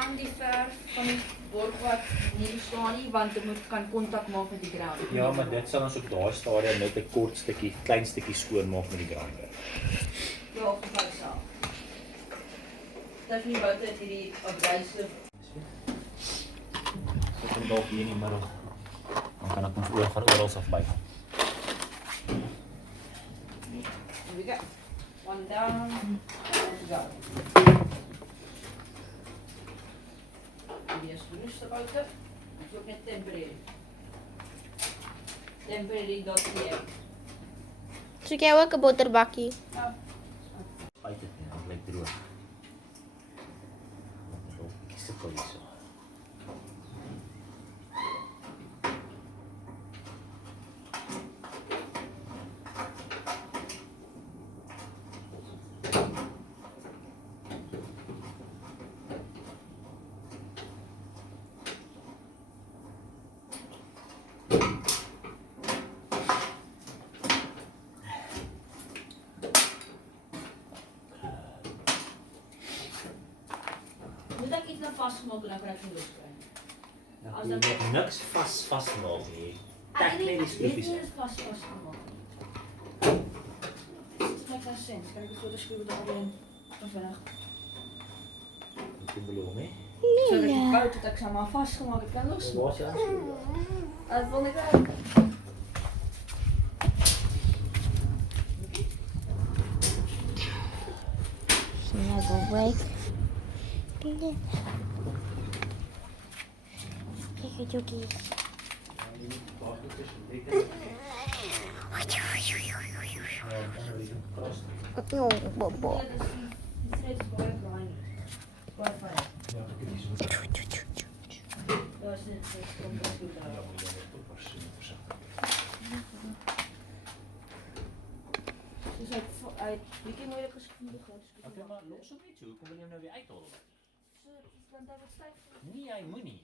van die verf van die bord wat nie staan nie, want dit moet kan kontak maak met die ground. Ja, maar dit sal ons op daai stadium net 'n kort stukkie, klein stukkie skoon maak met die ground. Ja, op die pad self. Dat nie buite hierdie abryse. Dit kom dalk hier in die middel. Dan kan ek ons oor van oral af by. Here we go. One down, and go. Die is loose buite. Dit is ook net temporary. Temporary dot here. Soek jy ook 'n botterbakkie? Ja. Buite dit, dit lyk droog. Ek is sukkel hierso. Moet ek iets nou vasgemaak en dan kan ek nie loskry. Ja, As jy dat- moet niks vasmaak nie. Trek net die Dit skroefies is uit. vasgemaak. Dit maak geen sin. Kan ek die foto skryf daar alleen? Of vinnig. Ek beloon, hè? So dat die bout wat ek sal maar vasgemaak het kan losmaak. Waar is jy? Dat vond ik ook. Snuggle wake. Kijk, Jokie. Oh, Bobo. Ja, dat is net baie klein. Baie fyn. Ja, ek het hierso. Dat is net so kom dit goed daar. Dus uit bietjie moeilik geskryf gehad. Okay, maar los hom net so. Hoekom wil jy hom nou weer uithaal? So, want hy was styf. Nee, hy moenie.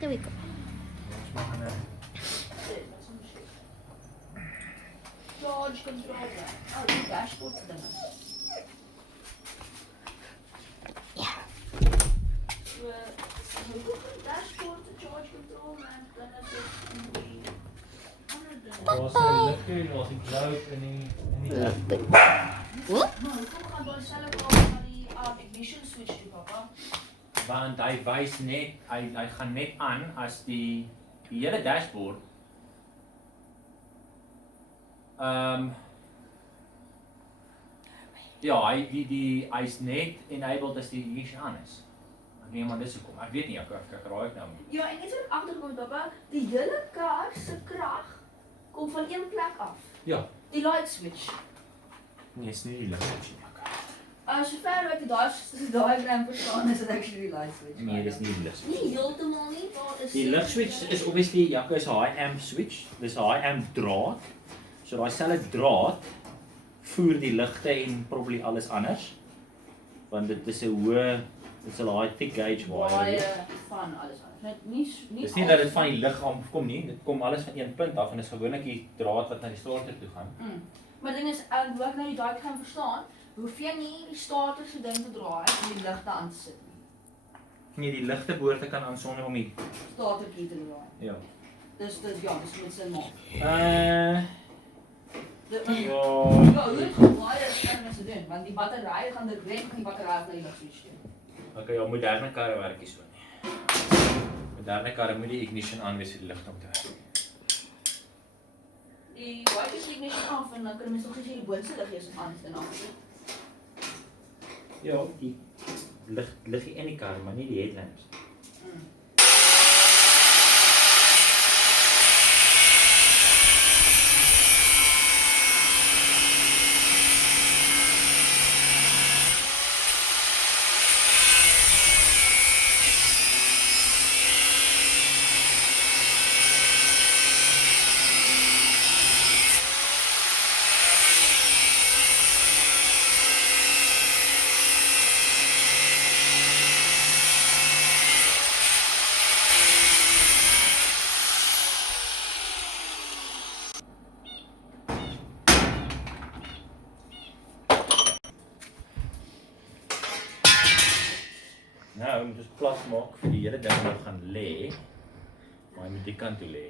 There we go. Ons maak 'n Dat is 'n shit. Charge control. Oh, die dashboard dinge. Ja. So, my Google dashboard te charge control man, dan is dit die ander dinge. Daar's 'n liggie, daar's 'n globe in die Oep. Maar hoekom gaan daar self al na die ignition switch toe, papa? want hy wys net hy gaan net aan as die hele dashboard ja, hy's net enabled as die ignition aan is. Ek neem maar dis hoekom. Ek weet nie ek raai ek nou nie. Ja, en net so agterkom, papa, die hele kar se krag kom van een plek af. Ja, Die light switch. nee, is nie die ligswitch nie. As jy ver uit die diagram verstaan, is dit actually die light switch. Nee, dis nie die ligswitch. Nie heeltemal nie, daar is Die ligswitch is obviously Jacco is 'n high amp switch. Dis 'n high amp draad. So daai selfe draad voer die ligte en probably alles anders. Want dit is 'n hoë, dit's 'n high thick gauge wire. baie van alles anders. Net nie Dis nie dat dit van die liggaam kom nie. Dit kom alles van een punt af en dis gewoonlik die draad wat na die starter toe gaan. Maar die ding is, hoe ek nou die diagram verstaan, hoef jy nie die starter se ding te draai om die ligte aan te sit nie. Nee, die ligte behoort te kan aan sonder om die Startertjie te draai. ja. Dis dit ja, dis met sin maak. Ja. Ja, hoe het gewaai is dit doen, want die battery gaan direk van die battery af na die ligswitch toe. Okay, ja, moderne karre werk nie so nie. Moderne karre moet die ignition aan wees vir die ligte om te werk. Die white is ignition af en dan kan mens nog as jy die boonste liggies aan is dan af. Ja, die liggie in die kar, maar nie die headlamps. Nou, moet ons plas maak vir die hele ding wat gaan lê. Maar hy moet die kant toe lê.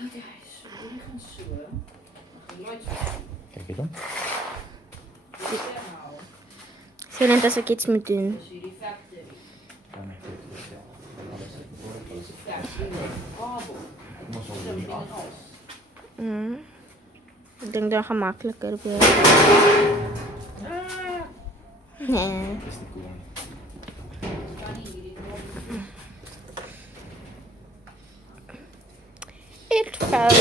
Okay, so hierdie gaan so. Dan gaan jy nooit so. Kyk dit hom. Dis nou. So net as ek iets moet doen. Dis hierdie factory. Kan ek dit verstel. Alles is voor Dis 'n factory. Kabel. Kom ons hou Dit dit af. Mm. Ek dink dat gaan makliker wees. Nee. Dis nie cool nie. Kan nie hierdie kabel. It fell.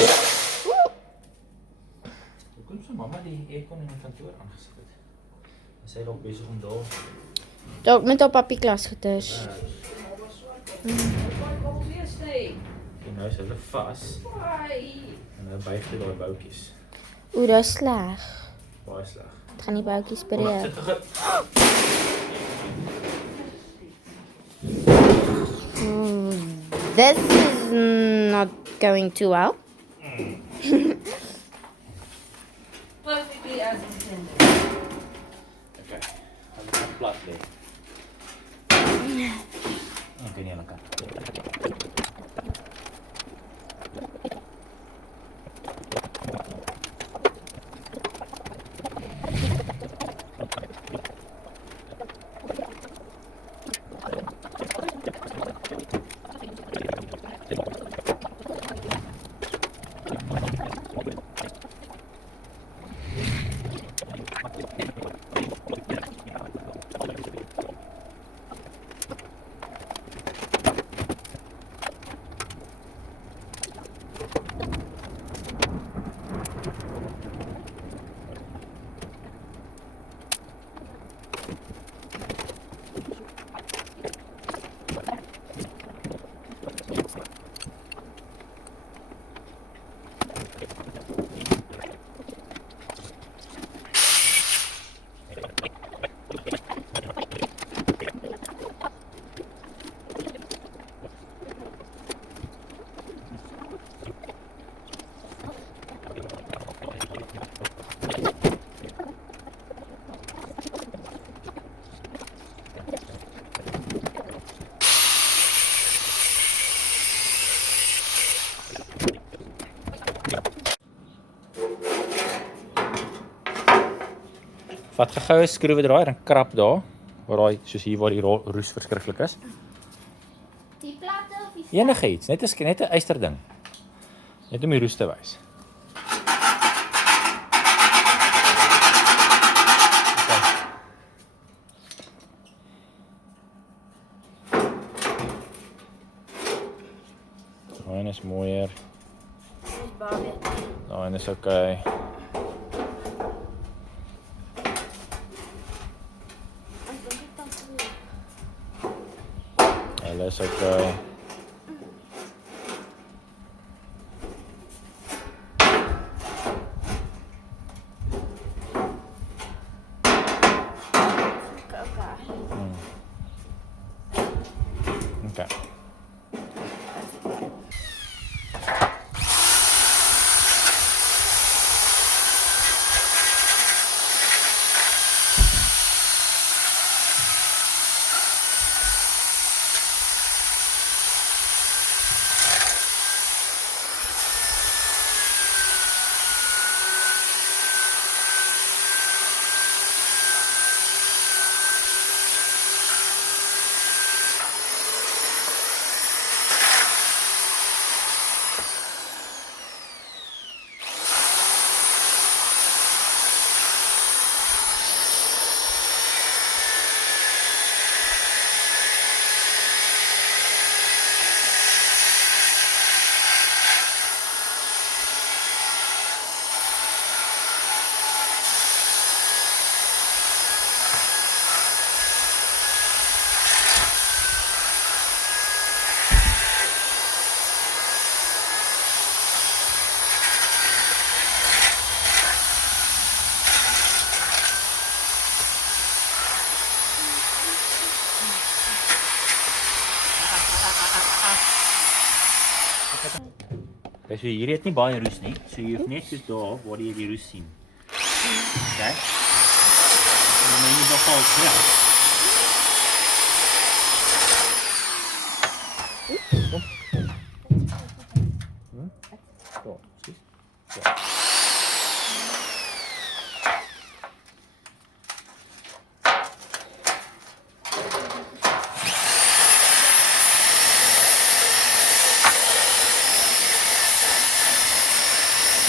Hoekom so mamma die aircon in die kantoor aangesit het? Is sy dalk besig om daar? Dalk met haar papie klas getous. Kom weer stay. En nou is hulle vas Bye. en hulle buig dit daai boutjies. Oeh, dat is sleg. Baie sleg. Het gaan die boutjies Kom maar, breek. sit gou. This is not going too well. Perfectly as intended. Okay. Hulle gaan plat lê. Okay, nie aan die kant. Vat gou 'n skroewedraaier en krap daar, waar daai soos hier waar die roes verskriklik is. Die platte of die Enige iets, net 'n eyster ding. Net om die roes te wys. Daai is mooier. Dis baie. Daai is okay. Hulle is okay. Okay. Okay, so hier het nie baie roes nie. So jy hoef net soos daar waar jy die roes sien. Okay. Dan moet nog vals krijg. Kom. Zo, precies. Zo.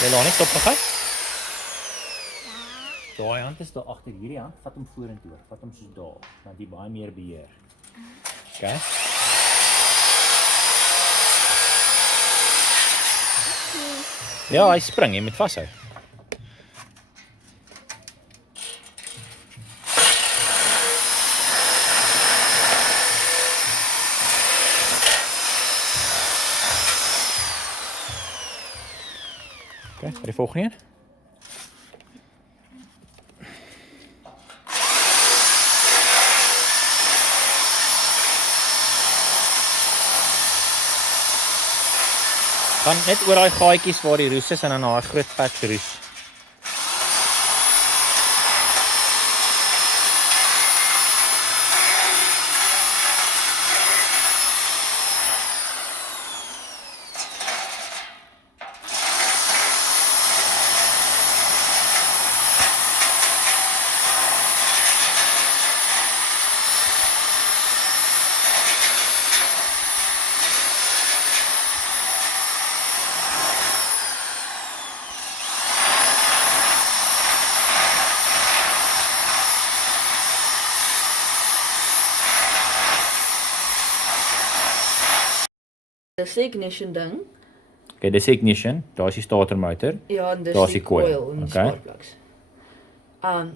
Leilani, stop nog uit. Daai hand is daar agter hierdie hand, vat hom vorentoe, vat hom soos daar, want jy baie meer beheer. Okay? Ja, hy spring, jy moet vashou. Okay, die volgende een. Gaan net oor daai gaatjies waar die roes is en dan daar groot vet roes. Dis die ignition ding. Okay, dis ignition, daar is die starter motor. Ja, en dis Daar is die die coil, coil en die okay. sparkplugs.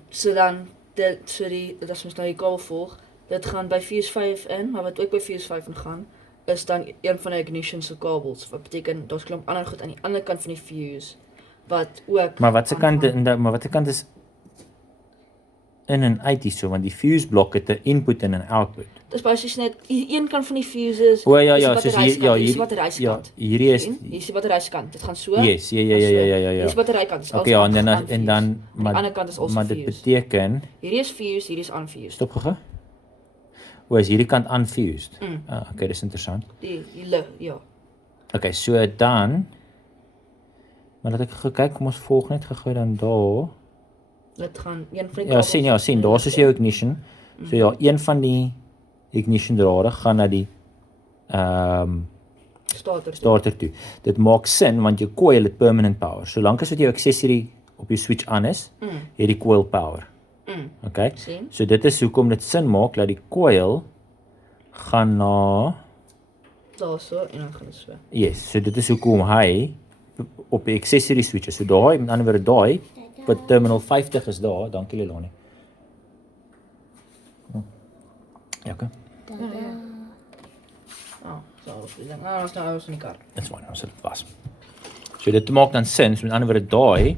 So dan dit as mens nou die kabel volg, dit gaan by fuse 5 in, maar wat ook by fuse 5 ingaan, is dan een van die ignition se kabels. Wat beteken daar's 'n klomp ander goed aan die ander kant van die fuse wat ook Maar wat se kant aangaan. maar watter kant is in en uit hierso, want die fuse blok het 'n input en 'n output. Dis basies net een kant van die fuses. O ja, is die ja, soos hier batteryskant, ja, hier is die hier batteryskant. ja, hierdie is Hier is die batteryskant. Dit gaan so. yes, ja. Hier is die batterykant. Dis Okay, ja, en dan aan en dan die ander kant is also maar dit fuse. beteken Hierdie is fuse, hierdie is unfused. stop gou. O, is hierdie kant unfused. Mm. Okay, dis interessant. Die ja. Okay, so dan maar laat ek gou kyk, kom ons volg net gou dan daar. Dit gaan een van die Ja, sien, daar's is jou ignition. So ja, een van die ignition drade gaan na die starter toe. Dit maak sin want jou coil het permanent power. Solank as wat jou accessory op jou switch aan is, het die coil power. Okay? Sien? So dit is hoekom dit sin maak dat die coil gaan na Daarso en dan gaan dit so. yes, so dit is hoekom hy op die accessory switch is. So daai, met ander woorde daai wat terminal 50 is daar, dankie Leilani. Ja, okay. So is die ding. Nou, ons nou oors in die kar. Dis fyn, ons het dit was. So dit maak dan sin, so met ander woorde daai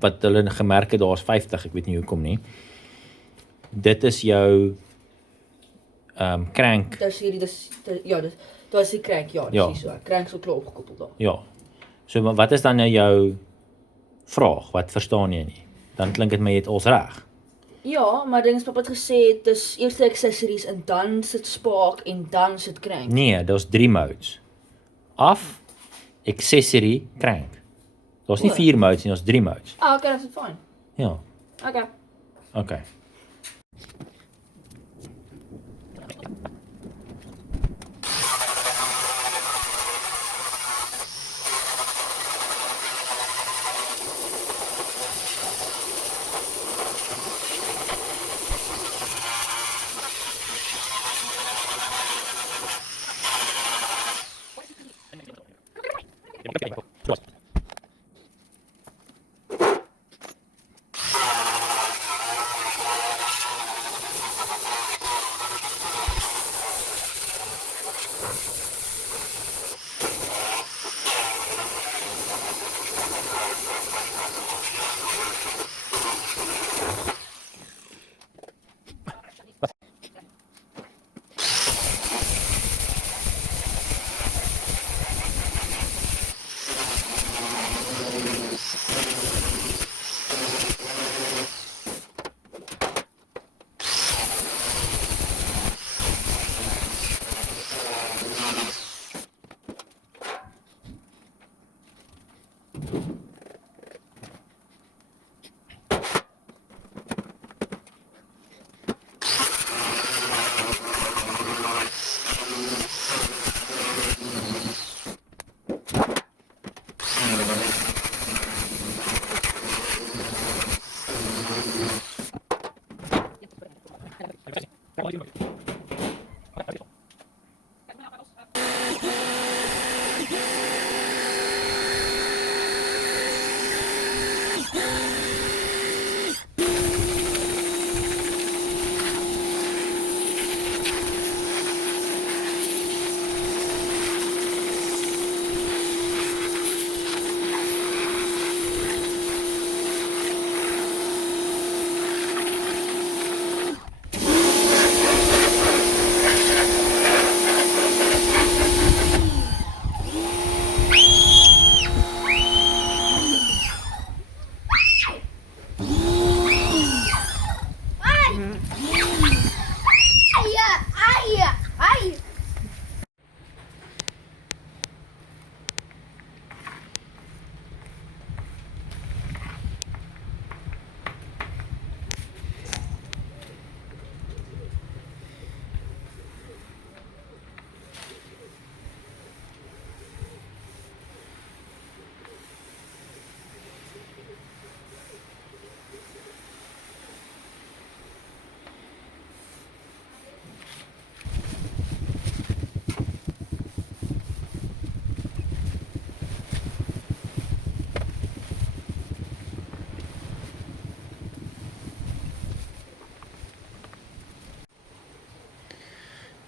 wat hulle gemerk het daar's 50, ek weet nie hoekom nie. Dit is jou crank. Dis hierdie ja, daar is die crank, ja, dis Ja. hier so. Crank so klaar opgekoppel daar. Ja. So maar wat is dan nou jou vraag? Wat verstaan jy nie? Dan klink dit my jy het ons reg. Ja, maar ding is pappa het gesê dis eers accessories en dan sit spark en dan sit crank. Nee, daar's 3 modes. Af, accessory, crank. Daar's nie 4 modes nie, daar's 3 modes. Okay, that's fine. Ja. Okay. Okay.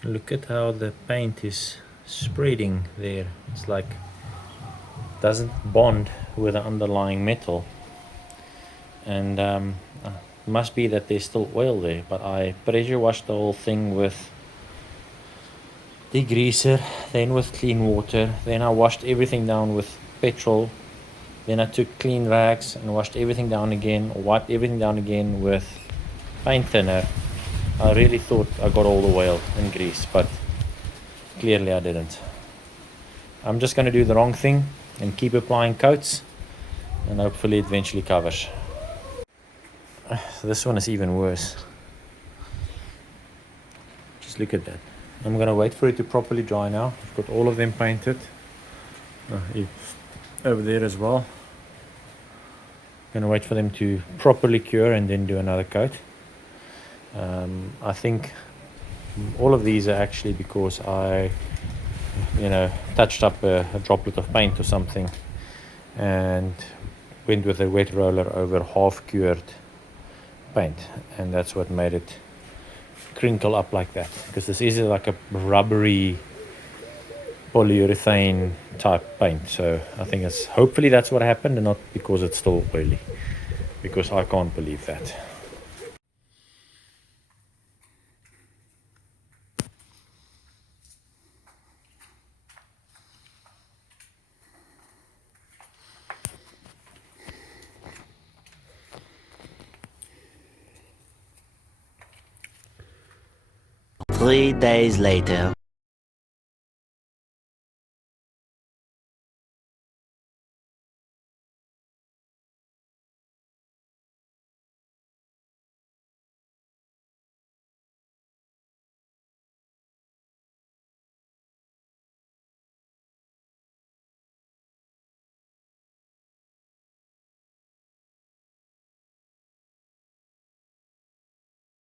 Look at how the paint is spreading there. It's like doesn't bond with the underlying metal, and must be that there's still oil there. But I pressure washed the whole thing with degreaser, then with clean water, then I washed everything down with petrol, then I took clean rags and washed everything down again, wiped everything down again with paint thinner. I really thought I got all the oil and grease, but clearly I didn't. I'm just going to do the wrong thing and keep applying coats, and hopefully it eventually covers. This one is even worse. Just look at that. I'm going to wait for it to properly dry now. I've got all of them painted. Over there as well. Going to wait for them to properly cure and then do another coat. I think all of these are actually because I touched up a droplet of paint or something and went with a wet roller over half cured paint, and that's what made it crinkle up like that, because this is like a rubbery polyurethane type paint. So I think it's hopefully that's what happened, and not because it's still oily, because I can't believe that. Three days later.